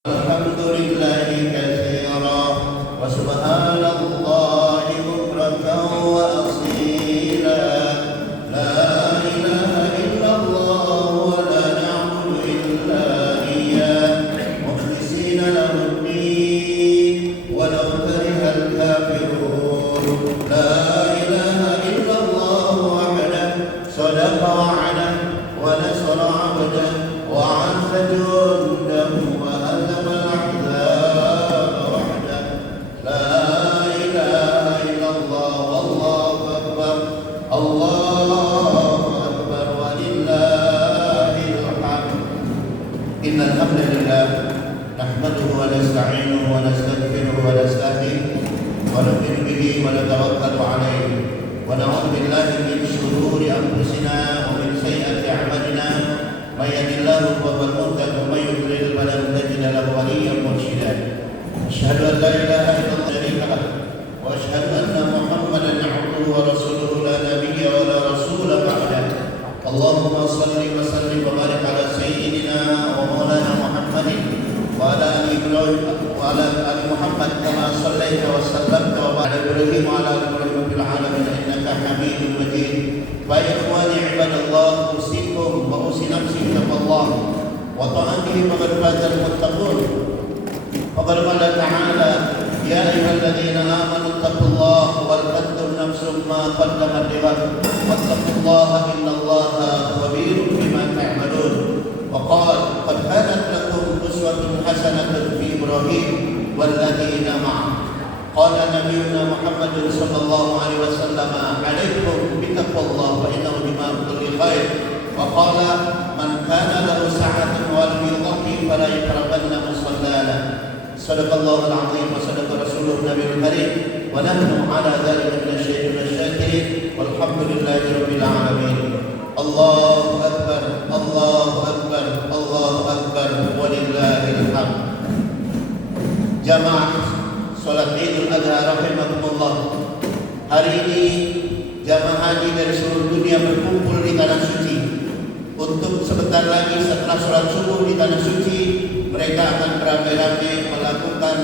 Alhamdulillahi katsira wa subhanallahi bukratan wa asila. La ilaha illallah wa la na'budu illa iyyah mukhlisina lahu-d-din walau karihal kafirun. La ilaha illallah wahdahu sadaqa wa'adahu wa nasara 'abdahu wa 'azza jundahu ونستعينه ونستغفره ونستهديه ونؤمن به ونتوكل عليه ونعوذ بالله من شرور انفسنا ومن سيئات اعمالنا من يهد الله فهو المهتد ومن يضلل فلن تجد له وليا مرشدا اشهد ان لا اله الا الله شريك له واشهد ان محمدا عبده ورسوله لا نبي ولا رسول بعده اللهم صل وسلم وبارك على سيدنا ومولانا محمد وعلى آل إبراهيم وعلى آل محمد كما صليت وسلمت وبارك على إبراهيم وعلى آل إبراهيم في العالمين إنك حميد مجيد. فيا إخواني عباد الله أوصيكم وأوصي نفسي بتقوى الله وطاعته فقد فاز المتقون. وقد قال تعالى يا أيها الذين آمنوا اتقوا الله ولتنظر نفس ما قدمت لغد واتقوا الله إن الله خبير بما تعملون. وقال قد كانت لكم أسوة حسنة في إبراهيم والذين معه. قال نبينا محمد صلى الله عليه وسلم عليكم بتقوى الله فإنه جماع كل خير. وقال من كان له سعة ولم يضحي فلا يقربن مصلانا. صدق الله العظيم وصدق رسوله النبي الكريم ونحن على ذلك من الشهيدين والشاكرين والحمد لله رب العالمين. Allahu Akbar, Allahu Akbar, Allahu Akbar, walillahil hamd. Jamaah salat Idul Adha rahimakumullah. Hari ini jamaah haji dari seluruh dunia berkumpul di tanah suci. Untuk sebentar lagi setelah salat subuh di tanah suci, mereka akan beramai-ramai melakukan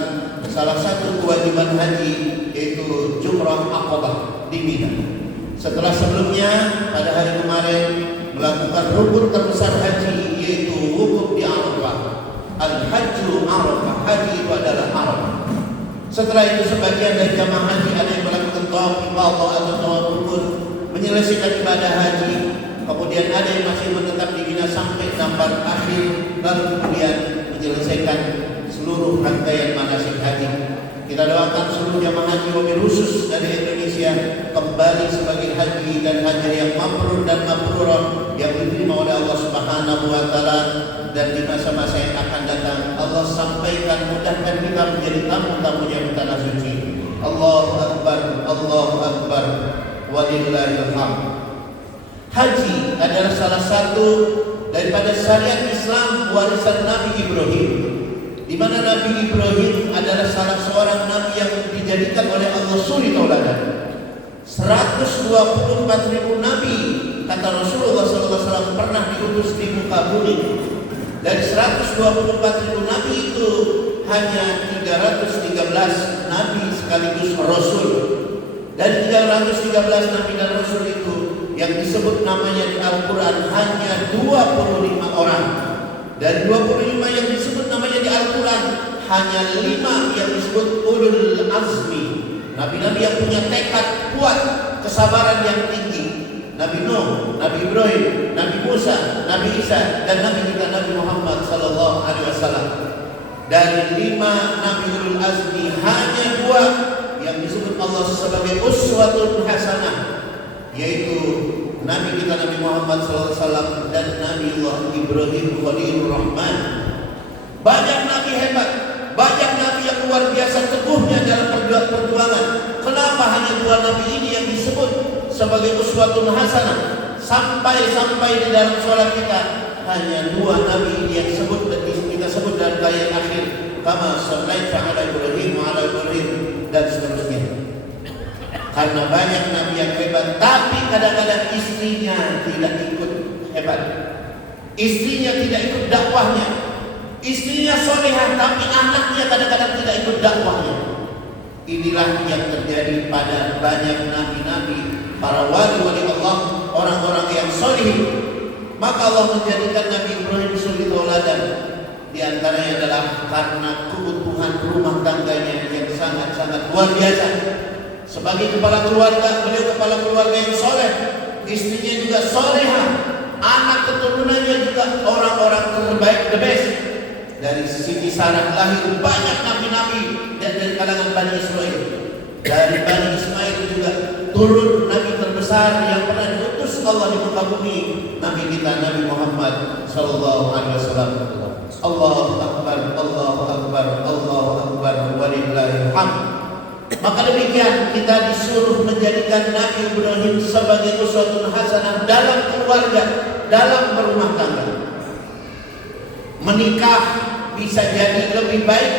salah satu kewajiban haji, yaitu Jumrah Aqabah di Mina. Setelah sebelumnya pada hari kemarin melakukan rukun terbesar haji, yaitu wukuf di Arafah. Al-Hajju Arafah, haji itu adalah Arafah. Setelah itu sebagian dari jamaah haji ada yang melakukan tawaf ifadah atau tawaf rukun, menyelesaikan ibadah haji. Kemudian ada yang masih menetap di Mina sampai 6 akhir, lalu kemudian menyelesaikan seluruh rangkaian manasik haji. Kita doakan seluruh jamaah haji wabil khusus dari Indonesia kembali sebagai haji dan haji yang mabrur dan mabrurah yang diterima oleh Allah Subhanahu wa taala, dan di masa-masa yang akan datang Allah sampaikan mudahkan kita menjadi tamu-tamunya di tanah suci. Allahu Akbar, Allahu Akbar, walillahil hamd. Haji adalah salah satu daripada syariat Islam warisan Nabi Ibrahim, di mana Nabi Ibrahim adalah salah seorang nabi yang dijadikan oleh Allah suri tauladan. 124.000 nabi kata Rasulullah SAW pernah diutus di muka bumi. Dari 124.000 nabi itu hanya 313 nabi sekaligus rasul. Dari 313 nabi dan rasul itu yang disebut namanya di Al-Quran hanya 25 orang. Dari 25 yang disebut namanya di Al-Quran hanya 5 yang disebut ulul azmi, nabi-nabi yang punya tekad kuat, kesabaran yang tinggi. Nabi Nuh, Nabi Ibrahim, Nabi Musa, Nabi Isa, dan Nabi kita Nabi Muhammad sallallahu alaihi wasallam. Dari 5 nabi ulul azmi hanya 2 yang disebut Allah sebagai uswatun hasanah, yaitu Nabi kita Nabi Muhammad SAW dan Nabi Allah Ibrahim Khalilur Rahman. Banyak Nabi hebat, banyak Nabi yang luar biasa teguhnya dalam perjuangan. Kenapa hanya 2 Nabi ini yang disebut sebagai uswatun hasanah? Sampai di dalam sholat kita hanya 2 Nabi yang kita sebut dalam ayat akhir, kama shallaita ala Ibrahim wa ala Ibrahim, dan seterusnya. Karena banyak nabi yang hebat, tapi kadang-kadang istrinya tidak ikut hebat. Istrinya tidak ikut dakwahnya. Istrinya solehah tapi anaknya kadang-kadang tidak ikut dakwahnya. Inilah yang terjadi pada banyak nabi-nabi, para wali-wali Allah, orang-orang yang soleh. Maka Allah menjadikan Nabi Ibrahim suri tauladan. Di antaranya adalah karena keutuhan rumah tangganya yang sangat-sangat luar biasa. Sebagai kepala keluarga, beliau kepala keluarga yang soleh, istrinya juga solehah, anak keturunannya juga orang-orang terbaik, the best. Dari Siti Sarah lahir banyak nabi-nabi dan dari kalangan Bani Israel. Dari Bani Ismail juga turun nabi terbesar yang pernah diutus Allah di muka bumi, Nabi kita Nabi Muhammad sallallahu alaihi wasallam. Allahu akbar, Allahu akbar, Allahu akbar, walillahil hamd. Maka demikian kita disuruh menjadikan Nabi Ibrahim sebagai uswatun hasanah dalam keluarga, dalam berumah tangga. Menikah bisa jadi lebih baik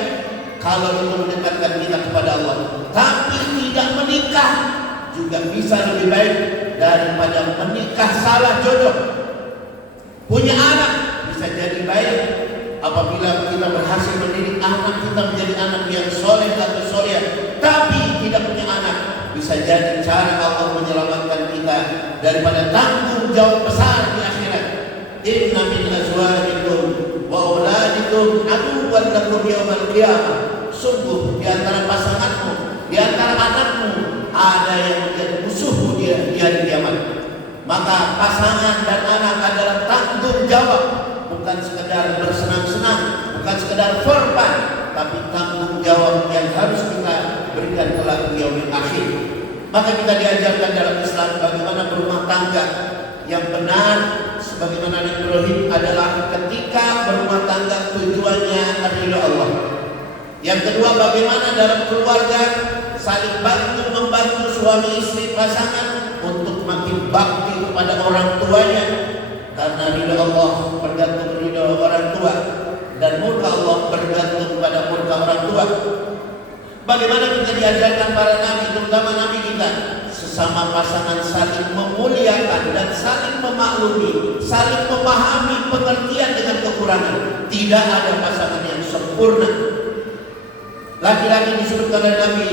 kalau itu mendekatkan kita kepada Allah. Tapi tidak menikah juga bisa lebih baik daripada menikah salah jodoh. Punya anak bisa jadi baik apabila kita berhasil mendidik anak kita menjadi anak yang soleh atau soleh. Tapi tidak punya anak bisa jadi cara Allah menyelamatkan kita daripada tanggung jawab besar di akhirat. Inna min azwajikum wa auladikum aduwwan lakum yaumal qiyamah. Sungguh di antara pasanganmu, di antara anakmu ada yang menjadi musuhmu di hari kiamat. Maka pasangan dan anak adalah tanggung jawab, bukan sekedar bersenang-senang, bukan sekedar for fun, tapi tanggung jawab yang harus kita berikan kelak di yaumil akhir. Maka kita diajarkan dalam Islam bagaimana berumah tangga yang benar, sebagaimana Nabi Ibrahim adalah ketika berumah tangga tujuannya ridha Allah. Yang kedua, bagaimana dalam keluarga saling bantu membantu suami istri pasangan untuk makin bakti kepada orang tuanya, karena ridha Allah bergantung ridha orang tua dan murka Allah bergantung pada murka orang tua. Bagaimana kita diajarkan para nabi, terutama nabi kita, sesama pasangan saling memuliakan dan saling memaklumi, saling memahami pengertian dengan kekurangan. Tidak ada pasangan yang sempurna. Laki-laki disebutkan oleh Nabi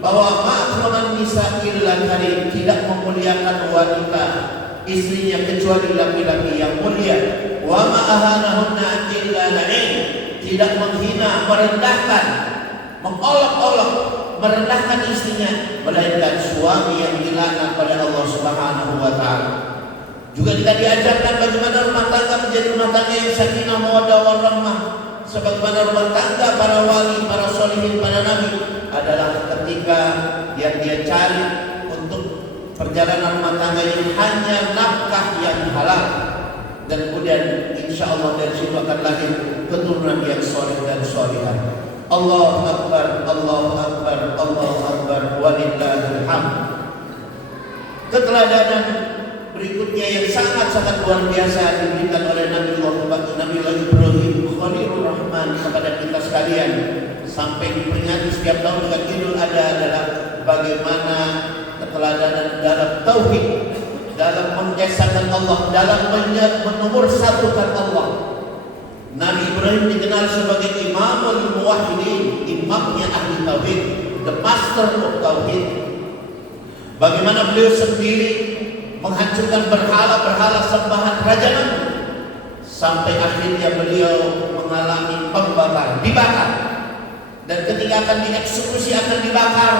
bahwa ma'akraman nisa illa karim, tidak memuliakan wanita istrinya kecuali laki-laki yang mulia. Wa ma'ahanahunna illa la'in, tidak menghina, merendahkan, mengolok-olok, merendahkan istrinya, melainkan suami yang dilaknat pada Allah Subhanahu wa taala. Juga kita diajarkan bagaimana rumah tangga menjadi rumah tangga yang sakinah, mawaddah warahmah. Sebagaimana rumah tangga para wali, para solihin, para nabi adalah ketika yang dia cari untuk perjalanan rumah tangga yang hanya nafkah yang halal, dan kemudian insya Allah dari situ akan lahir keturunan yang soleh dan solehah. Allahu akbar, Allahu akbar, Allahu akbar, walillahil hamd. Keteladanan berikutnya yang sangat-sangat luar biasa diberikan oleh Nabi Ibrahim Khalilur Rahman kepada kita sekalian, sampai diperingati setiap tahun dengan Idul Adha, adalah bagaimana keteladanan dalam tauhid, dalam mengesahkan Allah, dalam menomor-satukan Allah. Nabi Ibrahim dikenal sebagai Imamul Muwahhidin, imamnya ahli tauhid, the master of tauhid. Bagaimana beliau sendiri menghancurkan berhala-berhala sembahan raja Nabi, sampai akhirnya beliau mengalami pembakaran, dibakar, dan ketika akan dieksekusi akan dibakar.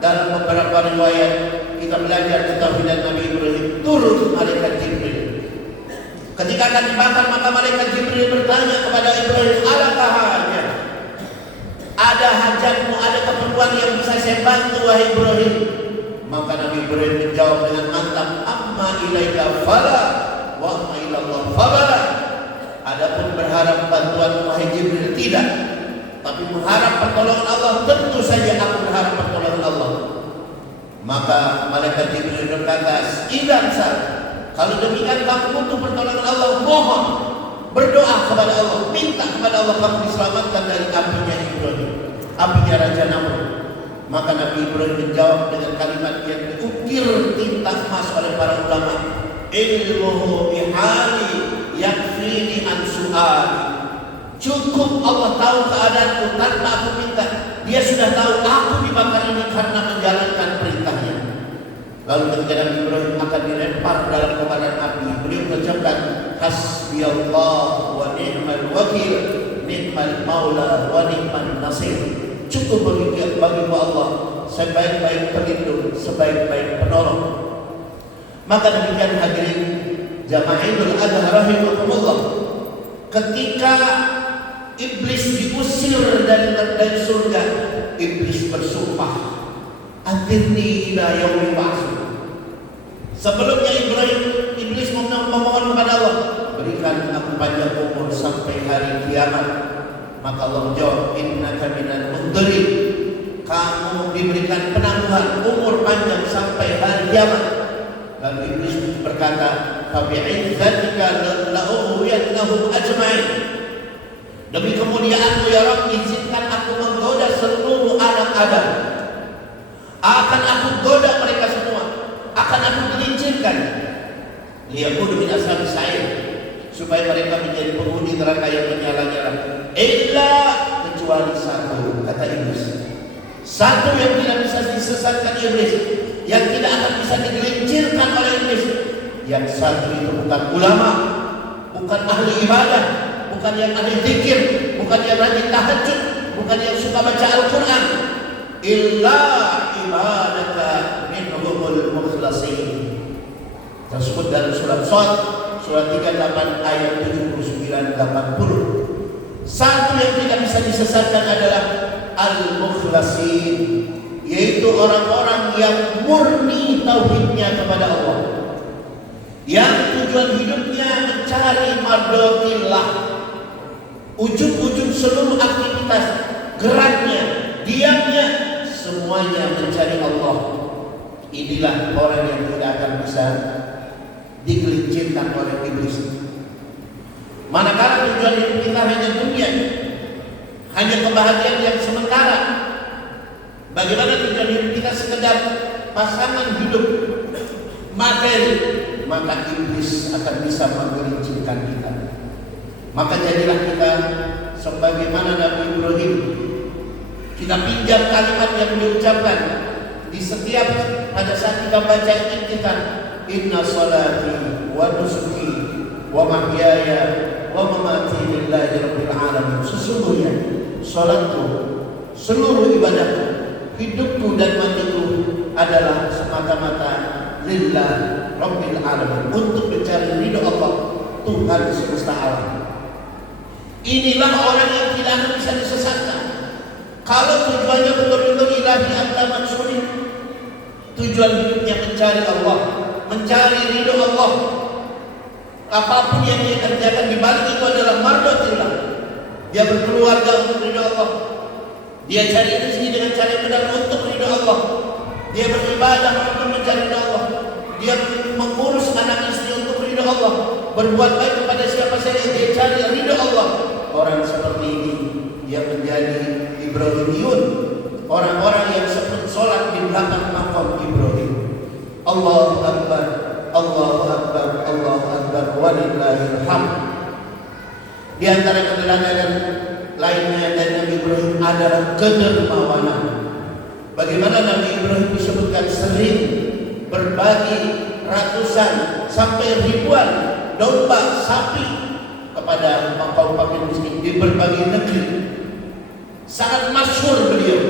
Dalam beberapa riwayat kita belajar ketauhidan Nabi Ibrahim, turun malaikat Jibril. Ketika akan dibakar, maka malaikat Jibril bertanya kepada Ibrahim, "Alakah hajat? Ada hajatmu, ada keperluan yang bisa saya bantu wahai Ibrahim?" Maka Nabi Ibrahim menjawab dengan mantap, "Amma ilaika fala wa amma ilallah fala." Adapun berharap bantuan wahai Jibril tidak, tapi mengharap pertolongan Allah tentu saja aku berharap pertolongan Allah. Maka malaikat Jibril berkata, "Idan sah. Kalau demikian kamu butuh pertolongan Allah, mohon, berdoa kepada Allah, minta kepada Allah kamu diselamatkan dari apinya Ibrahim, apinya Raja Namrud." Maka Nabi Ibrahim menjawab dengan kalimat yang diukir tinta emas oleh para ulama, "Ilmuhu bihali yakfini an su'ali." Cukup Allah tahu keadaanku tanpa aku minta. Dia sudah tahu aku dibakar ini karena menjalankan perintahnya. Lalu ketika Nabi Ibrahim akan dilempar dalam kobaran api, beliau mengucapkan hasbiyallah wa ni'mal wakil, ni'mal maula wa ni'man nasir. Cukup bagimu Allah sebaik-baik pelindung, sebaik-baik penolong. Maka demikian hadirin jamaah Idul Adha rahimakumullah, ketika iblis diusir dari surga, iblis bersumpah, "Atirni ila yaumil ba'ts." Sebelumnya iblis memohon kepada Allah, "Berikan aku panjang umur sampai hari kiamat." Maka Allah menjawab, "Innaka minal mundzirin." Kamu diberikan penangguhan umur panjang sampai hari kiamat. Lalu iblis berkata, "Fabi'izzatika la'ughwiyannahum ajma'in." Demi kemuliaanmu ya Rabb, izinkan aku menggoda seluruh anak Adam. Akan aku goda mereka semua, akan aku gelincirkan. Liyakudu min ashabi sa'ir, supaya mereka menjadi penghuni neraka yang menyala-nyala. Illa, kecuali satu, kata iblis. Satu yang tidak bisa disesatkan iblis, yang tidak akan bisa digelincirkan oleh iblis. Yang satu itu bukan ulama, bukan ahli ibadah, bukan yang ahli zikir, bukan yang rajin tahajud, bukan yang suka baca Al-Quran. Illa ibadaka minhumul mukhlasin. Tersebut dalam surat Shad, surat 38 ayat 79-80. Satu yang tidak bisa disesatkan adalah al-mukhlasin, yaitu orang-orang yang murni tauhidnya kepada Allah, yang tujuan hidupnya mencari mardhatillah. Ujung-ujung seluruh aktivitas, geraknya, diamnya, semuanya mencari Allah. Inilah orang yang tidak akan bisa digelincirkan oleh iblis. Manakala tujuan hidup kita hanya dunia, hanya kebahagiaan yang sementara, bagaimana tujuan hidup kita sekedar pasangan hidup materi, maka iblis akan bisa menggelincirkan kita. Maka jadilah kita sebagaimana Nabi Ibrahim. Kita pinjam kalimat yang diucapkan di setiap pada saat kita baca kita, inna salati wa nusuki wa mahyaya wa mamati lillahi rabbil alamin. Sesungguhnya salatku, seluruh ibadahku, hidupku dan matiku adalah semata-mata lillah rabbil alamin, untuk mencari ridho Allah, Tuhan semesta alam. Inilah orang yang tidak akan bisa disesatkan. Kalau tujuannya betul-betul ilahi anta maksudin, tujuan hidupnya mencari Allah, mencari ridho Allah, apapun yang dia kerjakan di balik itu adalah mardhatillah. Dia berkeluarga untuk ridho Allah, dia cari rezeki dengan cara yang benar untuk ridho Allah, dia beribadah untuk mencari ridho Allah, dia mengurus anak istri untuk ridho Allah, berbuat baik kepada siapa saja dia cari ridho Allah. Orang seperti ini yang menjadi Ibrahimiyun, orang-orang yang sebut sholat di belakang makam Ibrahim. Allahu Akbar, Allahu Akbar, Allahu Akbar, walillahil hamd. Di antara keteladanan lainnya dari Nabi Ibrahim adalah kedermawanan. Bagaimana Nabi Ibrahim disebutkan sering berbagi ratusan sampai ribuan domba, sapi kepada kaum fakir miskin di berbagai negeri. Sangat masyhur beliau.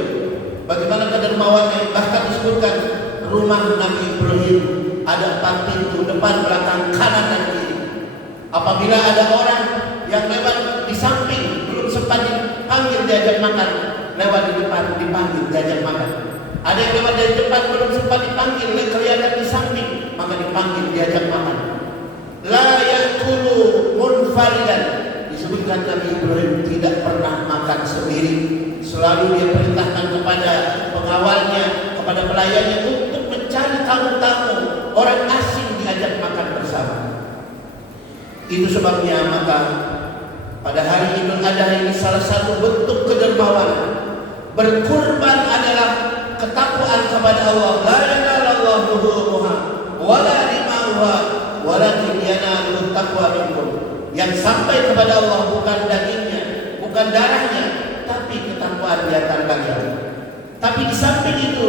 Bagaimana kedermawannya, bahkan disebutkan rumah Nabi Ibrahim ada 4 pintu, depan, belakang, kanan dan kiri. Apabila ada orang yang lewat di samping belum sempat dipanggil diajak makan, lewat di depan dipanggil diajak makan. Ada yang lewat dari depan belum sempat dipanggil, kelihatan di samping, maka dipanggil diajak makan. La yakulu munfaridan. Disebutkan Nabi Ibrahim tidak pernah makan sendiri. Selalu dia perintahkan kepada pengawalnya, kepada pelayannya untuk mencari tamu-tamu, orang asing diajak makan bersama. Itu sebabnya maka pada hari Idul Adha ini salah satu bentuk kedermawanan berkurban adalah ketakwaan kepada Allah. La yanalallahu luhumuha wala dima'uha walakin yanaluhu taqwa minkum. Yang sampai kepada Allah bukan dagingnya, bukan darahnya, tapi ketakwaan di antara kalian. Tapi di samping itu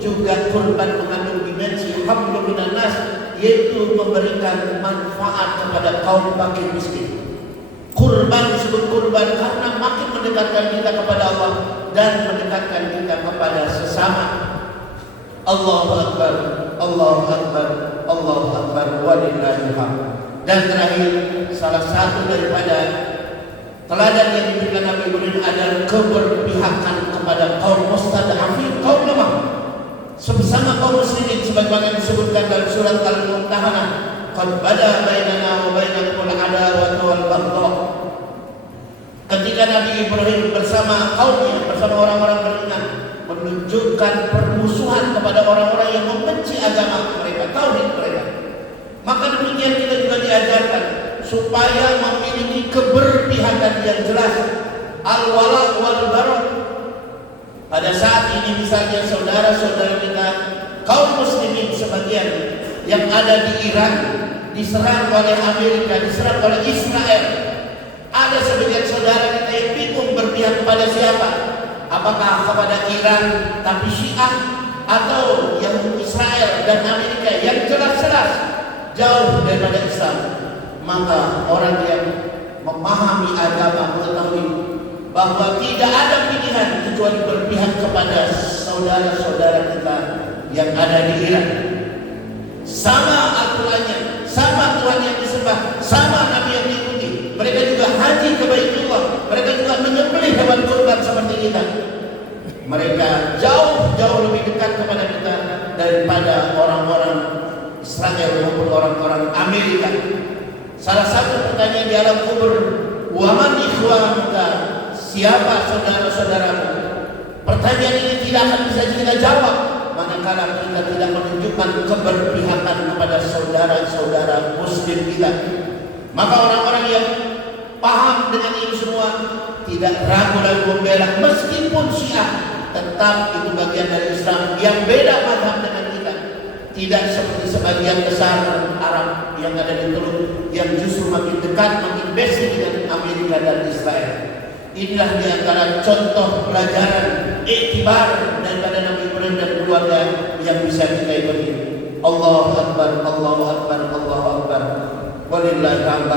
juga kurban mengandung dimensi hablum minan nas, yaitu memberikan manfaat kepada kaum fakir miskin. Kurban disebut kurban karena makin mendekatkan kita kepada Allah dan mendekatkan kita kepada sesama. Allahu Akbar, Allahu Akbar, Allahu Akbar, walillahil hamd. Dan terakhir, salah satu daripada teladan yang diberikan Nabi Ibrahim adalah keberpihakan kepada kaum mustad'afin, kaum lemah, sebesar kaum muslimin, sebagaimana disebutkan dalam surat Al-Mumtahanah, qad bada bainana wa bainakumul adawatu wal baghdha. Ketika Nabi Ibrahim bersama kaumnya, bersama orang-orang beriman, menunjukkan permusuhan kepada orang-orang yang membenci agama mereka, tauhid mereka, maka demikian kita juga diajarkan supaya memiliki keberpihakan yang jelas, al-wala wal bara. Pada saat ini misalnya saudara-saudara kita kaum muslimin sebagian yang ada di Iran diserang oleh Amerika, diserang oleh Israel. Ada sebagian saudara kita yang bingung berpihak kepada siapa? Apakah kepada Iran tapi Syiah, atau yang Israel dan Amerika yang jelas-jelas jauh daripada Islam? Maka orang yang memahami agama mengetahui bahwa tidak ada pilihan kecuali berpihak kepada saudara-saudara kita yang ada di Iran. Sama Al-Qurannya, sama Tuhan yang disembah, sama Nabi yang diikuti. Mereka juga haji ke Baitullah, mereka juga menyembelih hewan kurban seperti kita. Mereka jauh lebih dekat kepada kita daripada orang-orang Israel maupun orang-orang Amerika. Salah satu pertanyaan di alam kubur, waman ikhwanuka, siapa saudara-saudaramu? Pertanyaan ini tidak akan bisa kita jawab manakala kita tidak menunjukkan keberpihakan kepada saudara-saudara muslim kita. Maka orang-orang yang paham dengan ini semua tidak ragu-ragu membela, meskipun Syiah tetap itu bagian dari Islam yang beda mazhab dengan kita. Tidak seperti sebagian besar Arab yang ada di Teluk yang justru makin dekat, makin basic dengan Amerika dan Israel. Inilah di antara contoh pelajaran iktibar daripada Nabi Ibrahim dan keluarga yang bisa kita ikuti. Allahu Akbar, Allahu Akbar, Allahu Akbar. Walillahil hamd.